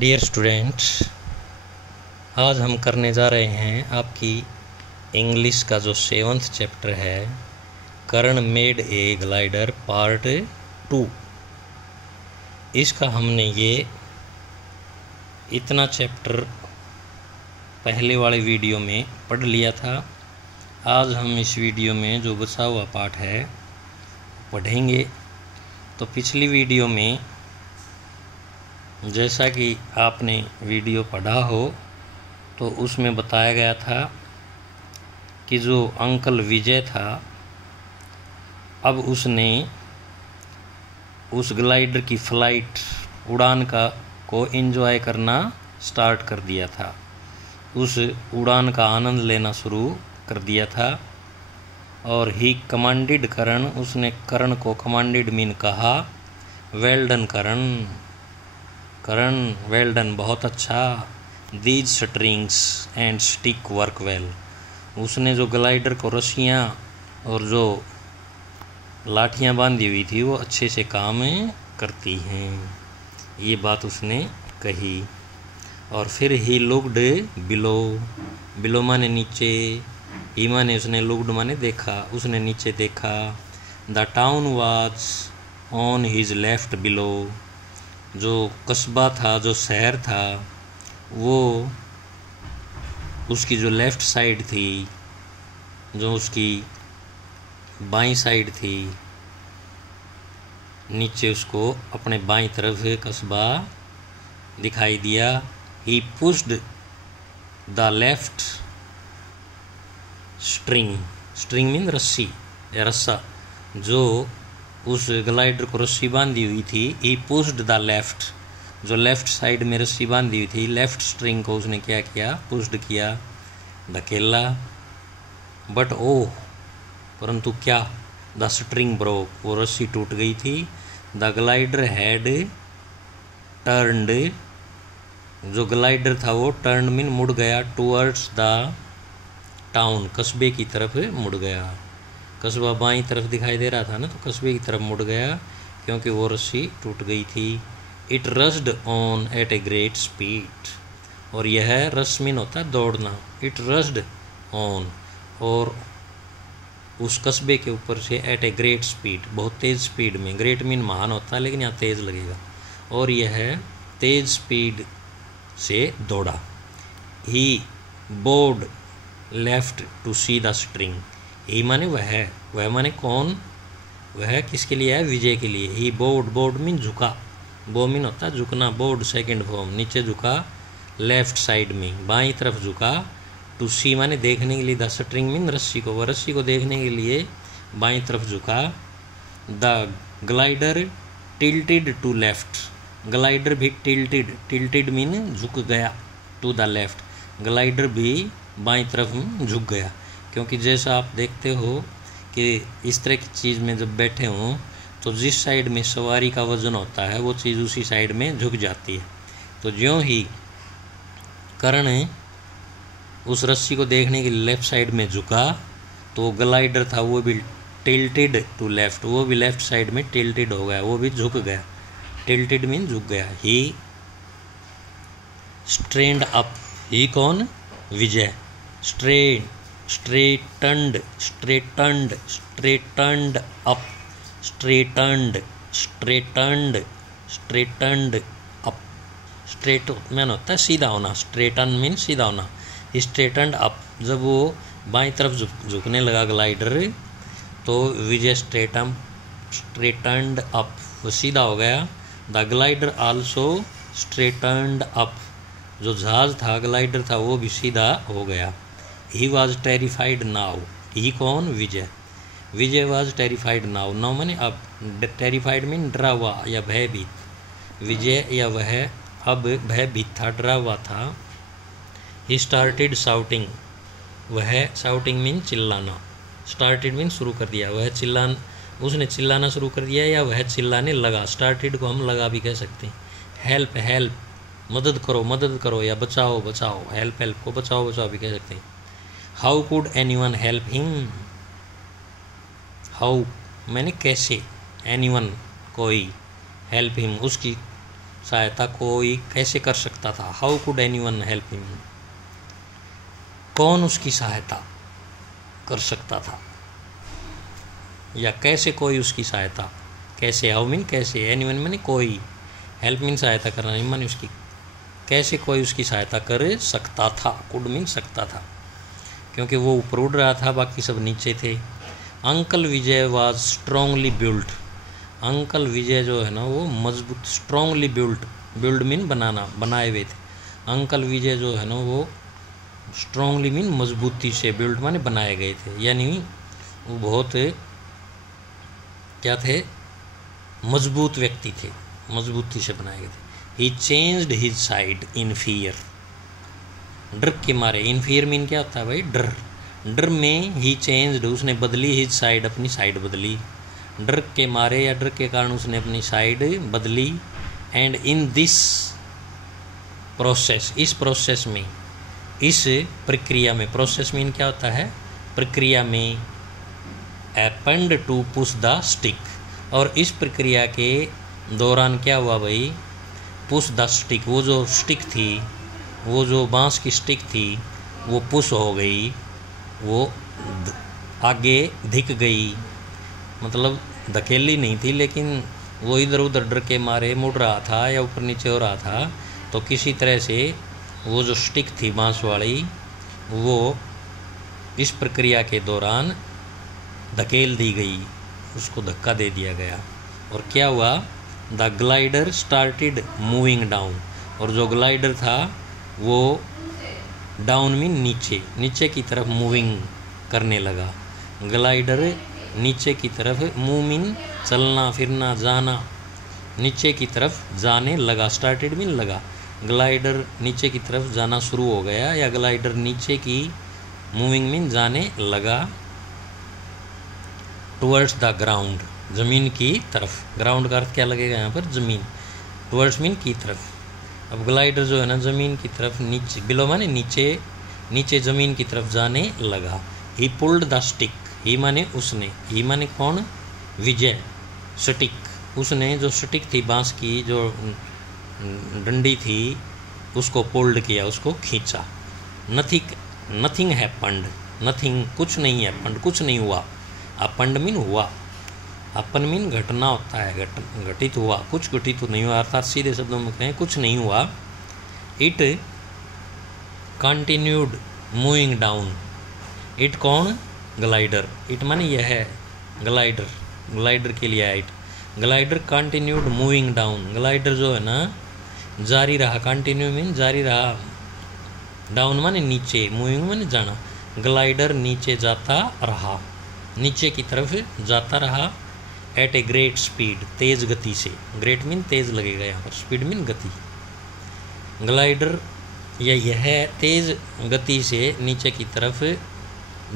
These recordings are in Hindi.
डियर स्टूडेंट्स, आज हम करने जा रहे हैं आपकी इंग्लिश का जो 7th चैप्टर है, कर्ण मेड ए ग्लाइडर पार्ट 2। इसका हमने ये इतना चैप्टर पहले वाले वीडियो में पढ़ लिया था। आज हम इस वीडियो में जो बचा हुआ पार्ट है पढ़ेंगे। तो पिछली वीडियो में जैसा कि आपने वीडियो पढ़ा हो तो उसमें बताया गया था कि जो अंकल विजय था, अब उसने उस ग्लाइडर की फ्लाइट उड़ान को एंजॉय करना स्टार्ट कर दिया था। उस उड़ान का आनंद लेना शुरू कर दिया था। और ही कमांडेड करण, उसने करण को कमांडेड मीन कहा, वेल डन करण, करण वेल डन, बहुत अच्छा। These strings and stick work well, उसने जो ग्लाइडर को रस्सियाँ और जो लाठियाँ बांधी हुई थी वो अच्छे से काम करती हैं, ये बात उसने कही। और फिर ही लुक्ड बिलो, बिलो माने नीचे, ही माने उसने, लुक्ड माने देखा, उसने नीचे देखा। The town was on his left below, जो कस्बा था, जो शहर था, वो उसकी जो लेफ़्ट साइड थी, जो उसकी बाईं साइड थी, नीचे उसको अपने बाईं तरफ कस्बा दिखाई दिया। He pushed the left string, string mean रस्सी या रस्सा, जो उस ग्लाइडर को रस्सी बांधी हुई थी। ही पुश्ड द लेफ्ट, जो लेफ्ट साइड में रस्सी बांधी हुई थी, लेफ्ट स्ट्रिंग को उसने क्या किया, पुश्ड किया, धकेला। बट ओह, परंतु क्या, द स्ट्रिंग ब्रोक, वो रस्सी टूट गई थी। द ग्लाइडर हैड टर्न्ड, जो ग्लाइडर था वो टर्न मीन मुड़ गया, टूवर्ड्स द टाउन, कस्बे की तरफ मुड़ गया। कस्बा बाईं तरफ दिखाई दे रहा था ना, तो कस्बे की तरफ मुड़ गया क्योंकि वो रस्सी टूट गई थी। It rushed on at a great speed, और यह रस मीन होता है दौड़ना। इट रस्ड ऑन, और उस कस्बे के ऊपर से एट ए ग्रेट स्पीड, बहुत तेज़ स्पीड में, ग्रेट मीन महान होता है लेकिन यहाँ तेज़ लगेगा, और यह तेज़ स्पीड से दौड़ा। He board left to see the string, he माने वह माने कौन, वह किसके लिए है, विजय के लिए। ही बोर्ड, बोर्ड मीन झुका, बो मीन होता है झुकना, बोर्ड सेकंड फॉर्म, नीचे झुका, लेफ्ट साइड में बाईं तरफ झुका। टू सी माने देखने के लिए, द स्ट्रिंग मीन रस्सी को, वह रस्सी को देखने के लिए बाईं तरफ झुका। The glider tilted to left, glider भी टिल्टेड, टिल्टेड मीन झुक गया, टू द लेफ्ट, ग्लाइडर भी बाईं तरफ झुक गया। क्योंकि जैसा आप देखते हो कि इस तरह की चीज़ में जब बैठे हों तो जिस साइड में सवारी का वज़न होता है वो चीज़ उसी साइड में झुक जाती है। तो ज्यों ही कर्ण उस रस्सी को देखने के लिए लेफ़्ट साइड में झुका तो ग्लाइडर था वो भी टिल्टेड टू लेफ़्ट, वो भी लेफ़्ट साइड में टिल्टेड हो गया, वो भी झुक गया। टिल्टेड मीन झुक गया। ही स्ट्रेंड अप, ही कौन, विजय। स्ट्रेटन्ड, स्ट्रेटन्ड, स्ट्रेटन्ड अप, स्ट्रेटन्ड, स्ट्रेटन्ड, स्ट्रेटन्ड अप, स्ट्रेट मैन होता है सीधा होना, स्ट्रेटन मीन सीधा होना। स्ट्रेटन्ड अप, जब वो बाईं तरफ झुकने लगा ग्लाइडर तो विजय स्ट्रेटन्ड अप, वो सीधा हो गया। द ग्लाइडर आल्सो स्ट्रेटन्ड अप, जो जहाज था, ग्लाइडर था, वो भी सीधा हो गया। ही वॉज टेरिफाइड नाउ, ही कौन, विजय। विजय वॉज टेरिफाइड नाउ, नाउ माने अब, टेरिफाइड मीन डरा हुआ या भयभीत। विजय या वह अब भयभीत था, डरा हुआ था। ही स्टार्टेड शाउटिंग, वह, शाउटिंग मीन चिल्लाना, स्टार्टेड मीन शुरू कर दिया, वह उसने चिल्लाना शुरू कर दिया या वह चिल्लाने लगा। स्टार्टेड को हम लगा भी कह सकते हैं। हेल्प, हेल्प, मदद करो, मदद करो, या बचाओ, बचाओ, हेल्प, हेल्प को बचाओ, बचाओ भी कह सकते हैं। How could anyone help him, how मैंने कैसे, एनीवन कोई, हेल्प हिम उसकी सहायता कोई कैसे कर सकता था? How could anyone help him? कौन उसकी सहायता कर सकता था, या कैसे कोई उसकी सहायता, कैसे, हाउ मीन कैसे, एनीवन माने कोई, हेल्प मीन सहायता करना, नहीं माने उसकी, कैसे कोई उसकी सहायता कर सकता था, कुड मीन सकता था, क्योंकि वो ऊपर उड़ रहा था, बाकी सब नीचे थे। Uncle Vijay was strongly built, uncle Vijay जो है ना वो मजबूत, स्ट्रांगली बिल्ट, बिल्ड मीन बनाना, बनाए हुए थे। अंकल विजय जो है ना वो स्ट्रांगली मीन मजबूती से, बिल्ड माने बनाए गए थे, यानी वो बहुत क्या थे, मजबूत व्यक्ति थे, मजबूती से बनाए गए थे। He changed his side in fear, डर के मारे, इन फियर मीन क्या होता है भाई, डर, डर में ही चेंज्ड, उसने बदली, हिज साइड, अपनी साइड बदली, डर के मारे या डर के कारण उसने अपनी साइड बदली। एंड इन दिस प्रोसेस, इस प्रोसेस में, इस प्रक्रिया में, प्रोसेस मीन क्या होता है, प्रक्रिया में, happened to push the stick, और इस प्रक्रिया के दौरान क्या हुआ भाई, पुश द स्टिक, वो जो स्टिक थी, वो जो बांस की स्टिक थी वो पुश हो गई, वो आगे धिक गई, मतलब धकेली नहीं थी, लेकिन वो इधर उधर डर के मारे मुड़ रहा था या ऊपर नीचे हो रहा था, तो किसी तरह से वो जो स्टिक थी बांस वाली, वो इस प्रक्रिया के दौरान धकेल दी गई, उसको धक्का दे दिया गया। और क्या हुआ, the glider started moving down, और जो ग्लाइडर था वो डाउन मीन नीचे, नीचे की तरफ मूविंग करने लगा। ग्लाइडर नीचे की तरफ, मूव मीन चलना फिरना जाना, नीचे की तरफ जाने लगा, स्टार्टेड मीन लगा, ग्लाइडर नीचे की तरफ जाना शुरू हो गया, या ग्लाइडर नीचे की, मूविंग मीन जाने लगा, टुवर्ड्स द ग्राउंड, ज़मीन की तरफ, ग्राउंड का अर्थ क्या लगेगा यहाँ पर, ज़मीन, टुवर्ड्स मीन की तरफ। अब ग्लाइडर जो है ना ज़मीन की तरफ, नीचे, बिलो माने नीचे, नीचे ज़मीन की तरफ जाने लगा। ही पुल्ड द स्टिक, ही माने उसने, ही माने कौन, विजय, स्टिक, उसने जो स्टिक थी बांस की, जो डंडी थी, उसको पुल्ड किया, उसको खींचा। नथिंग हैपन्ड, नथिंग कुछ नहीं हैपन्ड, कुछ नहीं हुआ, अपंड मीन हुआ, अपन मीन घटना होता है, घटित हुआ, कुछ घटित नहीं हुआ, अर्थात सीधे शब्दों में कहें कुछ नहीं हुआ। It continued moving down, it कौन, ग्लाइडर, इट माने यह है ग्लाइडर, ग्लाइडर के लिए it, glider continued moving down, glider जो है ना जारी रहा, कंटिन्यू मीन जारी रहा, डाउन माने नीचे, मूविंग माने जाना, ग्लाइडर नीचे जाता रहा, नीचे की तरफ जाता रहा। एट ए ग्रेट स्पीड, तेज गति से, ग्रेट मीन तेज लगेगा यहाँ पर, स्पीड मीन गति, ग्लाइडर यह तेज गति से नीचे की तरफ,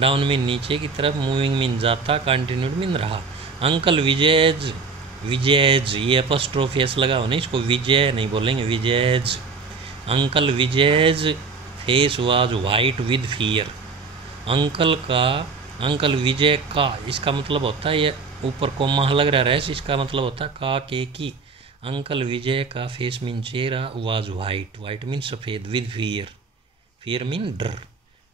डाउन मीन नीचे की तरफ, मूविंग मीन जाता, कंटिन्यूड मीन रहा। अंकल विजयज, विजयज, ये अपस्ट्रोफी एस लगा हो नहीं, इसको विजय नहीं बोलेंगे, Vijay's, uncle Vijay's face was white with fear, uncle Vijay का, इसका मतलब होता है, ये ऊपर कोमा लग रहा है, इसका मतलब होता है का के की, अंकल विजय का फेस मीन चेहरा, वाज वाइट, वाइट मीन सफ़ेद, विद फियर, फियर मीन डर,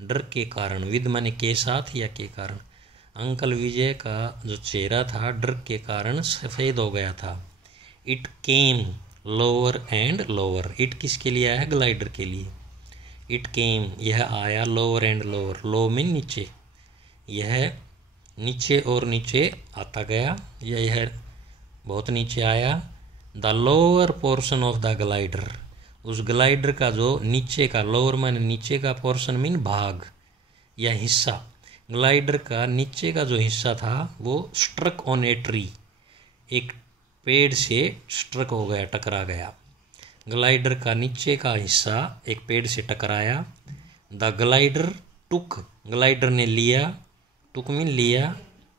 डर के कारण, विद माने के साथ या के कारण, अंकल विजय का जो चेहरा था डर के कारण सफ़ेद हो गया था। It came lower and lower, it किसके लिए आया है, ग्लाइडर के लिए, इट केम यह आया, lower and lower, low mean नीचे, यह नीचे और नीचे आता गया, यह बहुत नीचे आया। The lower portion of the glider, उस ग्लाइडर का जो नीचे का, लोअर माने नीचे का, पोर्शन मीन भाग या हिस्सा, ग्लाइडर का नीचे का जो हिस्सा था वो स्ट्रक ऑन ए ट्री, एक पेड़ से स्ट्रक हो गया, टकरा गया, ग्लाइडर का नीचे का हिस्सा एक पेड़ से टकराया। द ग्लाइडर टुक, ग्लाइडर ने लिया, टुक मीन लिया,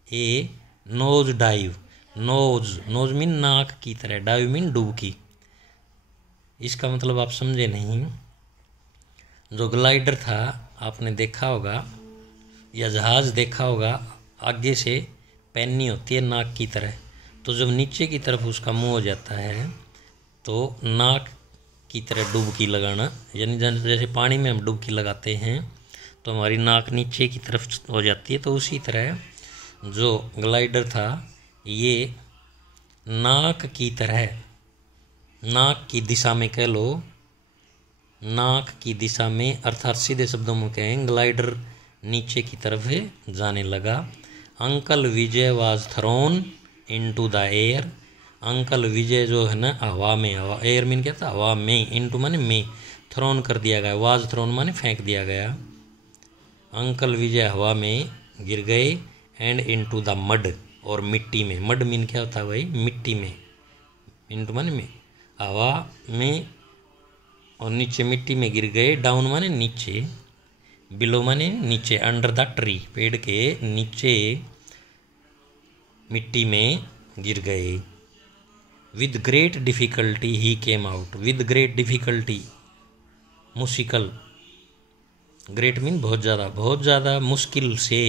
a nose dive, nose, nose mean नाक की तरह, डाइव मीन डुबकी, इसका मतलब आप समझे नहीं। जो ग्लाइडर था आपने देखा होगा या जहाज देखा होगा, आगे से पैनी होती है नाक की तरह, तो जब नीचे की तरफ उसका मुंह हो जाता है तो नाक की तरह डुबकी लगाना, यानी जैसे पानी में हम डुबकी लगाते हैं तो हमारी नाक नीचे की तरफ हो जाती है, तो उसी तरह जो ग्लाइडर था ये नाक की तरह, नाक की दिशा में कह लो, नाक की दिशा में अर्थात सीधे शब्दों में कहें ग्लाइडर नीचे की तरफ जाने लगा। Uncle Vijay was thrown into the air. Uncle Vijay जो है ना हवा में, हवा एयर मीन क्या था, हवा में, इनटू माने में, थ्रोन कर दिया गया, वाज थ्रोन माने फेंक दिया गया। अंकल विजय हवा में गिर गए, एंड इनटू द मड, और मिट्टी में, मड मीन क्या होता है भाई, मिट्टी में, इनटू माने में, हवा में और नीचे मिट्टी में गिर गए, डाउन माने नीचे, बिलो माने नीचे, अंडर द ट्री पेड़ के नीचे मिट्टी में गिर गए। With great difficulty he came out. With great difficulty मुश्किल, ग्रेट मीन बहुत ज़्यादा मुश्किल से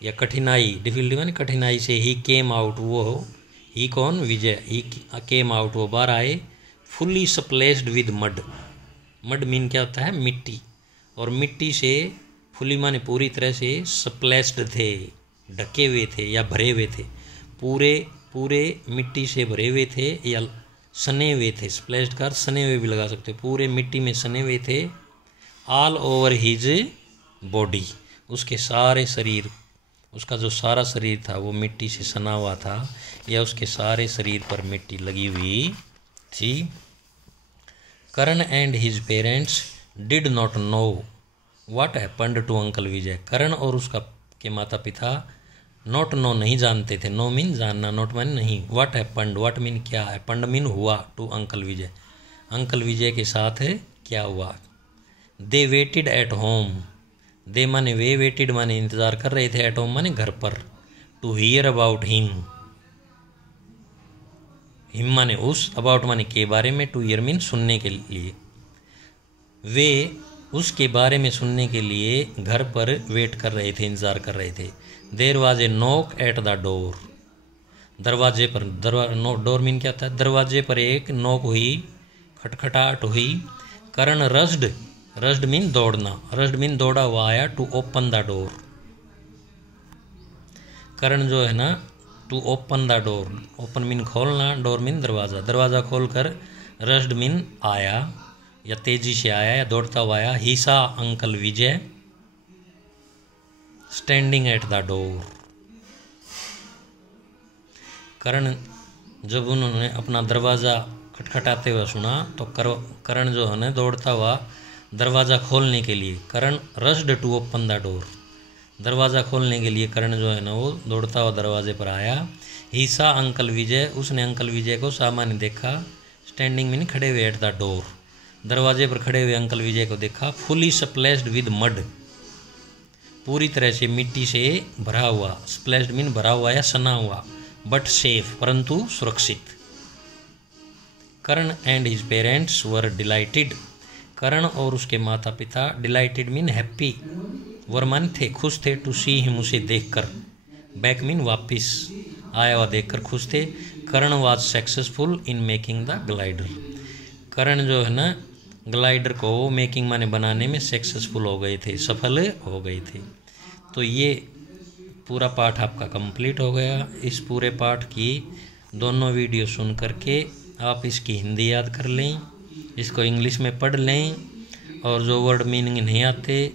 या कठिनाई, डिफिकल्टी माने कठिनाई से, ही केम आउट, वो ही कौन, विजय, ही केम आउट वो बाहर आए, fully splashed with mud. Mud mean क्या होता है, मिट्टी, और मिट्टी से, फुली माने पूरी तरह से, स्प्लेश्ड थे ढके हुए थे या भरे हुए थे, पूरे मिट्टी से भरे हुए थे या सने हुए थे। स्प्लेश्ड का सने हुए भी लगा सकते, पूरे मिट्टी में सने हुए थे। ऑल ओवर हिज बॉडी, उसके सारे शरीर, उसका जो सारा शरीर था वो मिट्टी से सना हुआ था, या उसके सारे शरीर पर मिट्टी लगी हुई थी। Karan and his parents did not know what happened to uncle Vijay. Karan और उसका के माता पिता नॉट नो नहीं जानते थे, नो मीन जानना, नॉट मीन नहीं, व्हाट हैपेंड, व्हाट मीन क्या, हैपेंड मीन हुआ, टू अंकल विजय, अंकल विजय के साथ क्या हुआ। दे वेटेड एट होम, दे माने वे, वेटेड माने इंतजार कर रहे थे, एट होम माने घर पर, to hear about him, him माने उस, अबाउट माने के बारे में, टू हियर मीन सुनने के लिए, वे उसके बारे में सुनने के लिए घर पर वेट कर रहे थे, इंतजार कर रहे थे। There was a knock at the door, दरवाजे पर, डोर मीन क्या होता है, दरवाजे पर एक नॉक हुई, खटखटाहट हुई। करण रश्ड मीन दौड़ना, रश्ड मीन दौड़ा हुआ आया, to open the door. Karan जो है ना, to open the door, open mean खोलना, डोर मीन दरवाज़ा, दरवाज़ा खोलकर, रश्ड मीन आया या तेजी से आया या दौड़ता हुआ आया। He saw uncle Vijay standing at the door. Karan जब उन्होंने अपना दरवाज़ा खटखटाते हुए सुना तो करण जो है ना दौड़ता हुआ दरवाज़ा खोलने के लिए, Karan rushed to open the door, दरवाज़ा खोलने के लिए करण जो है ना वो दौड़ता हुआ दरवाजे पर आया। ही सा अंकल विजय, उसने अंकल विजय को सामान्य देखा, स्टैंडिंग मीन खड़े हुए, एट द डोर, दरवाजे पर खड़े हुए अंकल विजय को देखा। फुली स्प्लेश्ड विद मड, पूरी तरह से मिट्टी से भरा हुआ, स्प्लेश्ड मीन भरा हुआ या सना हुआ, बट सेफ परंतु सुरक्षित। Karan and his parents were delighted, Karan और उसके माता पिता, डिलाइटेड मीन हैप्पी, वर मान थे, खुश थे, टू सी हिम उसे देखकर, बैक मीन वापिस, आया हुआ देखकर खुश थे। Karan was successful in making the glider, Karan जो है ना ग्लाइडर को मेकिंग माने बनाने में सक्सेसफुल हो गए थे, सफल हो गए थे। तो ये पूरा पाठ आपका कंप्लीट हो गया। इस पूरे पाठ की दोनों वीडियो सुन करके आप इसकी हिंदी याद कर लें, इसको इंग्लिश में पढ़ लें, और जो वर्ड मीनिंग नहीं आते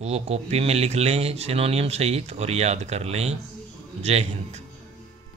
वो कॉपी में लिख लें सिनोनियम सहित और याद कर लें। जय हिंद।